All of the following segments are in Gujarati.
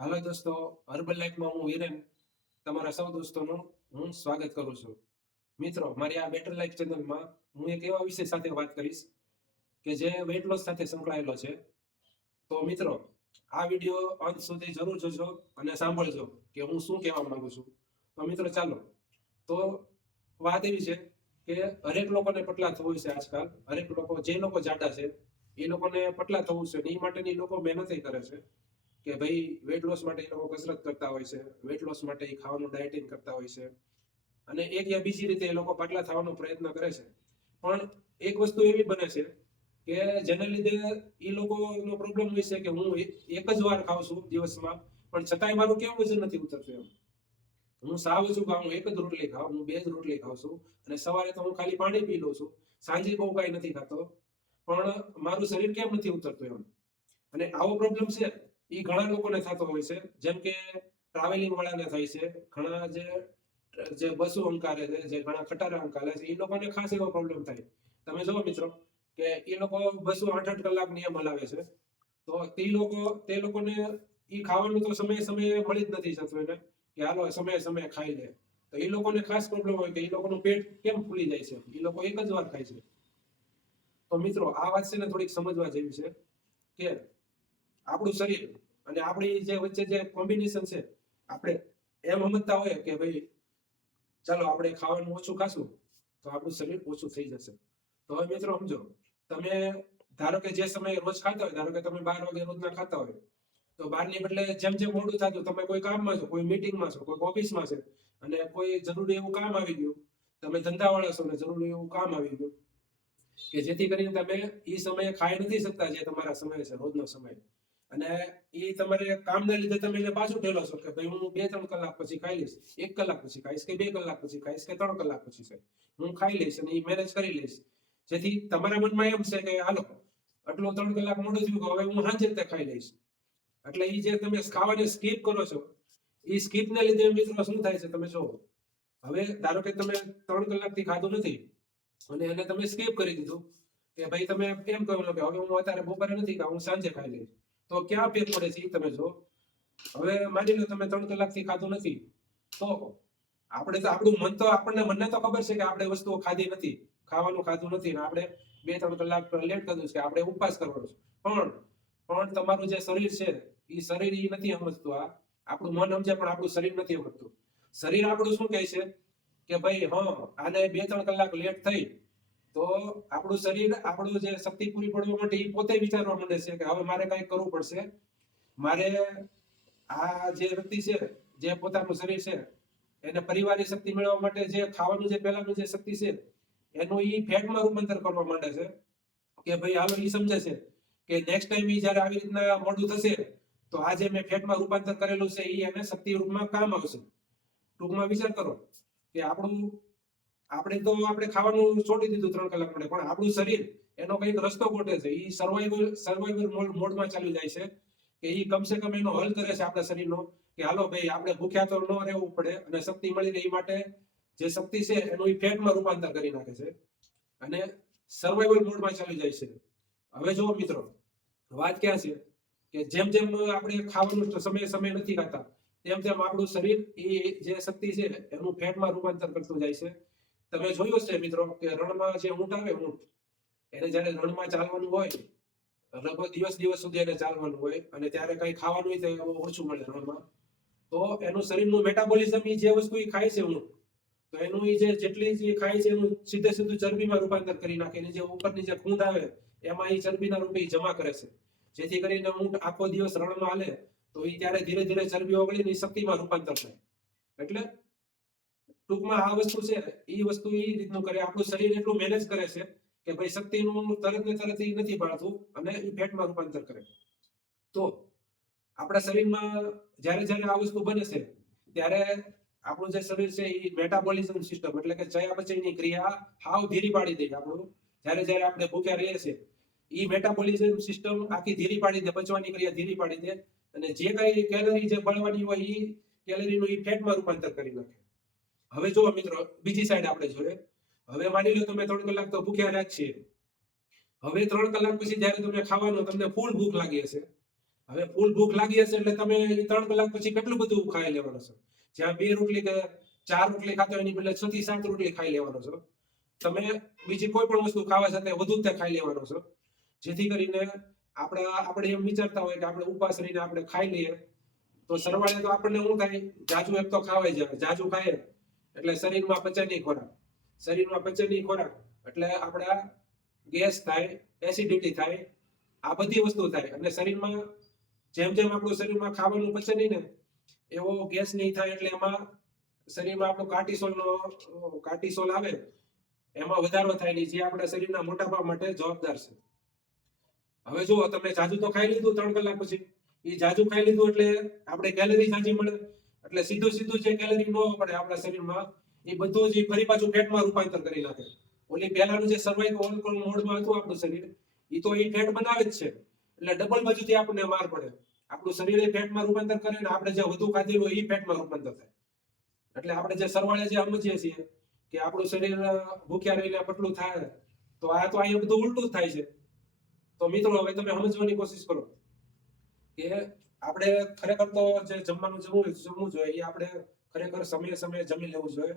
હાલો દોસ્તો, હર્બલ લાઈફમાં હું હિરેન તમારા સૌ દોસ્તોનું હું સ્વાગત કરું છું. મિત્રો, મારી આ બેટર લાઈફ ચેનલમાં હું એક એવા વિષય સાથે વાત કરીશ કે જે વેટ લોસ સાથે સંકળાયેલો છે. તો મિત્રો, આ વીડિયો અંત સુધી જરૂર જોજો અને સાંભળજો કે હું શું કહેવા માંગુ છું. તો મિત્રો, ચાલો. તો વાત એવી છે કે હરેક લોકોને પટલા થવું છે આજકાલ. હરેક લોકો, જે લોકો જાડા છે, એ લોકોને પટલા થવું છે એ માટેની લોકો મહેનત કરે છે. કે ભાઈ વેટ લોસ માટે એ લોકો કસરત કરતા હોય છે વેટ લોસ માટે એ ખાવાનું ડાયટિંગ કરતા હોય છે. અને એક યા બીજી રીતે એ લોકો પાટલા થવાનો પ્રયત્ન કરે છે. પણ એક વસ્તુ એવી બને છે કે જેને લીધે એ લોકોનો પ્રોબ્લેમ હોય છે કે હું એક જ વાર ખાઉં છું દિવસમાં, પણ છતાંય મારું કેવું વજન નથી ઉતરતું એમ. હું સાવ છું કે હું એક જ રોટલી ખાઉં, હું બે જ રોટલી ખાઉં છું અને સવારે તો હું ખાલી પાણી પી લઉં છું. સાંજે બહુ કાંઈ નથી ખાતો, પણ મારું શરીર કેમ નથી ઉતરતું એમ? અને આવો પ્રોબ્લેમ છે? એ ઘણા લોકોને થતો હોય છે. જેમ કે ટ્રાવેલિંગ વાળાને થાય છે. ઘણા જે જે બસો અંકારે છે, જે ઘણા ખટારા અંકારે છે એ લોકોને ખાસ એવો પ્રોબ્લેમ થાય. તમે જુઓ મિત્રો કે એ લોકો બસો આઠ આઠ કલાક નિયમ હલાવે છે. તો તે લોકો, તે લોકોને એ ખાવાનું તો સમયે સમયે મળી જ નથી જતું એને, કે હાલો સમયે સમયે ખાઈ લે. તો એ લોકોને ખાસ પ્રોબ્લેમ હોય કે એ લોકોનું પેટ કેમ ફૂલી જાય છે? એ લોકો એક જ વાર ખાય છે. તો મિત્રો આ વાત છે ને થોડીક સમજવા જેવી છે કે આપણું શરીર અને આપણી જે વચ્ચે જે કોમ્બિનેશન છે, આપણે એમ સમજતા હોય કે ભાઈ ચાલો આપણે ખાવાનું ઓછું ખાશું, તો આપણું શરીર ઓછું થઈ જશે. તો હવે મિત્રો સમજો, તમે ધારો કે જે સમયે રોજ ખાતા હોય, ધારો કે તમે બાર વાગે રોજના ખાતા હોય, તો બહારની બદલે જેમ જેમ મોડું થતું, તમે કોઈ કામમાં છો, કોઈ મિટિંગમાં છો, કોઈ ઓફિસમાં છે, અને કોઈ જરૂરી એવું કામ આવી ગયું, તમે ધંધાવાળા છો ને જરૂરી એવું કામ આવી ગયું, કે જેથી કરીને તમે એ સમયે ખાઈ નથી શકતા જે તમારા સમય છે, રોજનો સમય. અને એ તમારે કામને લીધે તમે એને પાછું ઠેલો છો કે ભાઈ હું બે ત્રણ કલાક પછી ખાઈ લઈશ, એક કલાક પછી ખાઈશ કે બે કલાક પછી ખાઈશ કે ત્રણ કલાક પછી ખાઈશ. હું ખાઈ લઈશ અને એ મેનેજ કરી લઈશ. જેથી તમારા મનમાં એમ છે કે હાલો, આટલું ત્રણ કલાક મોડું થયું હવે હું સાંજે તે ખાઈ લઈશ. એટલે એ જે તમે ખાવાને સ્કીપ કરો છો એ સ્કીપને લીધે મિત્રો શું થાય છે તમે જો હવે ધારો કે તમે ત્રણ કલાકથી ખાધું નથી અને એને તમે સ્કીપ કરી દીધું કે ભાઈ તમે એમ કહ્યું કે હવે હું અત્યારે બપોરે નથી કે હું સાંજે ખાઈ લઈશ. તો ક્યાં ફેર પડે છે એ તમે જો હવે માની લો તમે ત્રણ કલાકથી ખાધું નથી, તો આપણે તો આપણું મન તો આપણને, મને તો ખબર છે કે આપણે વસ્તુઓ ખાધી નથી, ખાવાનું ખાધું નથી ને આપણે બે, ત્રણ કલાક લેટ કર્યું છે, આપણે ઉપવાસ કરવાનો છે. પણ પણ તમારું જે શરીર છે એ શરીર એ નથી સમજતું આ. આપણું મન સમજે પણ આપણું શરીર નથી સમજતું. શરીર આપણું શું કહે છે? કે ભાઈ, હા, આને બે, ત્રણ કલાક લેટ થઈ તો આપણું શરીર, આપણું જે શક્તિ પૂરી પાડવા માટે એ પોતે વિચારવા માંડે છે કે હવે મારે કંઈક કરવું પડશે. મારે આ જે વ્યક્તિ છે, જે પોતાનું શરીર છે, એને પરિવારની શક્તિ મેળવવા માટે જે ખાવાનું જે પહેલાનું જે શક્તિ છે, એનું એ ફેટમાં રૂપાંતર કરવા માંડે છે. કે ભાઈ હાલો એ સમજે છે કે નેક્સ્ટ ટાઈમ એ જ્યારે આવી રીતના મોડું થશે, તો આ જે મેં ફેટમાં રૂપાંતર કરેલું છે એ એને શક્તિ રૂપમાં કામ આવશે. ટૂંકમાં વિચાર કરો કે આપણું આપણે તો આપણે ખાવાનું છોડી દીધું ત્રણ કલાક માટે, પણ આપણું શરીર એનો કંઈક રસ્તો ગોઠે છે. એ સર્વાઈવલ સર્વાઈવલ મોડમાં ચાલી જાય છે કે એ કમસે કમ એનો હલ કરે છે આપણા શરીરનો કે હાલો ભાઈ, આપણે ભૂખ્યા તો ન રહેવું પડે અને શક્તિ મળી રહે એ માટે જે શક્તિ છે એનું એ ફેટમાં રૂપાંતર કરી નાખે છે. અને સર્વાઈવલ મોડમાં ચાલી જાય છે. હવે જુઓ મિત્રો, વાત ક્યાં છે? કે જેમ જેમ આપણે ખાવાનું સમય સમય નથી ખાતા, તેમ તેમ આપણું શરીર એ જે શક્તિ છે એનું ફેટમાં રૂપાંતર કરતું જાય છે. તમે જોયું છે મિત્રો કે રણમાં જે ઊંટ આવે ઊંટ, એને જ્યારે રણમાં ચાલવાનું હોય, લગભગ દિવસ દિવસ સુધી એને ચાલવાનું હોય અને ત્યારે કઈ ખાવાનું હોય તો ઓછું મળે રણમાં. તો એનું શરીરનું મેટાબોલિઝમ એ જે વસ્તુ એ ખાય છે ઊંટ, તો એનું એ જે જેટલી જે ખાય છે એનું સીધે સીધું ચરબીમાં રૂપાંતર કરી નાખે એની જે ઉપરની જે ખૂંદ આવે, એમાં એ ચરબીના રૂપે જમા કરે છે. જેથી કરીને ઊંટ આખો દિવસ રણમાં હાલે, તો એ ત્યારે ધીરે ધીરે ચરબી ઓગળીને શક્તિમાં રૂપાંતર થાય. એટલે ટૂંકમાં આ વસ્તુ છે, એ વસ્તુ એ રીતનું કરે. આપણું શરીર એટલું મેનેજ કરે છે કે ભાઈ શક્તિનું તરત ને તરત એ નથી પાડતું અને એ ફેટમાં રૂપાંતર કરે. તો આપણા શરીરમાં જ્યારે જ્યારે આ વસ્તુ બને છે, ત્યારે આપણું જે શરીર છે, એ મેટાબોલિઝમ સિસ્ટમ એટલે કે ચયાપચયની ક્રિયા હાવ ધીરી પાડી દે આપણું. જ્યારે જ્યારે આપણે ભૂખ્યા રહીએ છીએ, એ મેટાબોલિઝમ સિસ્ટમ આખી ધીરી પાડી દે, પચવાની ક્રિયા ધીરી પાડી દે અને જે કઈ કેલરી જે બળવાની હોય, એ કેલરીનું એ ફેટમાં રૂપાંતર કરી નાખે. હવે જુઓ મિત્રો, બીજી સાઈડ આપણે જોઈએ. હવે માની લો તમે ત્રણ કલાક તો ભૂખ્યા રહ્યા જ છીએ. હવે ત્રણ કલાક પછી જ્યારે તમે ખાવાનું, તમને ફૂલ ભૂખ લાગી હશે. હવે ફૂલ ભૂખ લાગી હશે એટલે તમે ત્રણ કલાક પછી કેટલું બધું ખાઈ લેવાનું છે? જ્યાં બે રોટલી કે ચાર રોટલી ખાતો એની બદલે છ થી સાત રોટલી ખાઈ લેવાનો છો. તમે બીજી કોઈ પણ વસ્તુ ખાવા સાથે વધુ જ ખાઈ લેવાનો છો. જેથી કરીને આપણા આપણે એમ વિચારતા હોય કે આપણે ઉપવાસ રહીને આપણે ખાઈ લઈએ. તો સરવાળે તો આપણને શું થાય? જાજુ એક તો ખાવાય જાય જાજુ ખાઈએ એટલે શરીરમાં પચે નહીં ખોરાક. શરીરમાં પચે નહીં ખોરાક એટલે આપણા ગેસ થાય એસિડિટી થાય, આ બધી વસ્તુ થાય. અને શરીરમાં જેમ જેમ આપણું શરીરમાં ખાવાનું પચે નહીં ને, એવો ગેસ નહીં થાય એટલે એમાં શરીરમાં આપણું કાર્ટિસોલનો કાર્ટિસોલ આવે, એમાં વધારો થાય નહીં જે આપણા શરીરના મોટાપા માટે જવાબદાર છે. હવે જુઓ, તમે જાજુ તો ખાઈ લીધું ત્રણ કલાક પછી. એ જાજુ ખાઈ લીધું એટલે આપણે કેલરી જાજી મળે. એટલે સીધું સીધું જે કેલરી ન પડે આપણા શરીરમાં, એ બધું જ ફરી પાછું ફેટમાં રૂપાંતર કરી નાખે. ઓલી પહેલાનું જે સર્વાઇકલ મોડમાં હતું આપણું શરીર, એ તો એ ફેટ બનાવે જ છે. એટલે ડબલ બાજુથી આપણને માર પડે. આપણું શરીર એ ફેટમાં રૂપાંતર કરે ને આપણે જે વધુ ખાધેલું એ ફેટમાં રૂપાંતર થાય. એટલે આપણે જે સરવાળે જે સમજીએ છીએ કે આપણું શરીર ભૂખ્યા રહીને પતલું થાય, તો આ તો અહીંયા બધું ઉલટું થાય છે. તો મિત્રો, હવે તમે સમજવાની કોશિશ કરો કે આપણે ખરેખર તો જે જમવાનું જમવું જમવું જોઈએ એ આપણે ખરેખર સમયે સમયે જમી લેવું જોઈએ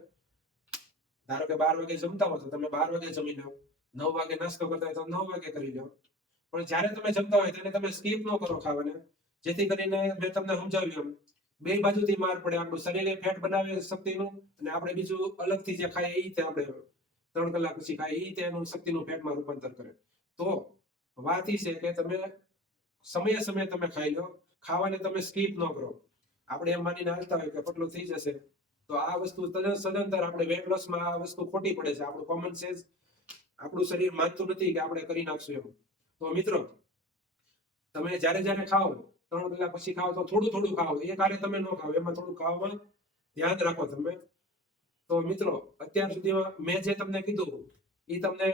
ધારો કે બાર વાગે જમતા હો તો તમે બાર વાગે જમી લો, નવ વાગે નાસ્તો કરતા હોય તો નવ વાગે કરી લો. પણ જ્યારે તમે જમતા હોય ત્યારે તમે સ્કીપ ન કરો ખાવાને. જેથી કરીને મેં તમને સમજાવ્યું બે બાજુથી માર પડે આપણું શરીરે ફેટ બનાવે શક્તિનું અને આપણે બીજું અલગથી જે ખાઈએ એ રીતે આપણે ત્રણ કલાક પછી ખાઈએ એ તેનું શક્તિનું ફેટમાં રૂપાંતર કરે. તો વાત એ છે કે તમે સમયે સમયે તમે ખાઈ લો ખાવાને તમે સ્કીપ ન કરો. આપણે એમ માનીને હાલતા હોય કે પટલું થઈ જશે, તો આ વસ્તુ સદંતર આપણે વેટ લોસમાં આ વસ્તુ ખોટી પડે છે. આપણું કોમન સેન્સ આપણું શરીર માનતું નથી કે આપણે કરી નાખશું એમ. તો મિત્રો, તમે જ્યારે જ્યારે ખાઓ, ત્રણ કલાક પછી ખાઓ તો થોડું થોડું ખાઓ. એ કાર્ય તમે ન ખાઓ, એમાં થોડું ખાવામાં ધ્યાન રાખો તમે. તો મિત્રો, અત્યાર સુધીમાં મેં જે તમને કીધું એ તમને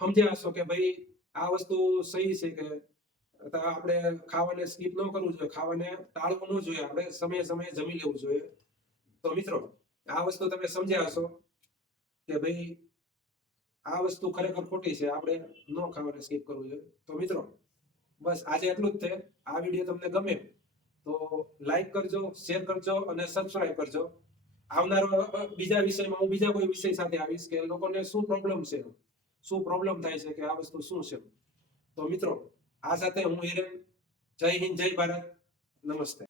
સમજ્યા હશો કે ભાઈ આ વસ્તુ સહી છે કે આપણે ખાવાને સ્કીપ ન કરવું જોઈએ, ખાવાને ટાળવું ન જોઈએ, આપણે સમયે સમયે જમી લેવું જોઈએ. તો મિત્રો, આ વસ્તુ તમે સમજ્યા હશો કે ભાઈ, આ વસ્તુ ખરેખર ખોટી છે, આપણે ન ખાવાને સ્કીપ કરવું જોઈએ. તો મિત્રો, બસ આજે એટલું જ છે. આ વીડિયો તમને ગમે તો લાઈક કરજો શેર કરજો અને સબસ્ક્રાઇબ કરજો. આવનારો બીજા વિષયમાં હું બીજા કોઈ વિષય સાથે આવીશ કે લોકોને શું પ્રોબ્લેમ છે? શું પ્રોબ્લેમ થાય છે કે આ વસ્તુ શું છે? તો મિત્રો આ સાથે હું હિરેન જય હિન્દ જય ભારત. નમસ્તે.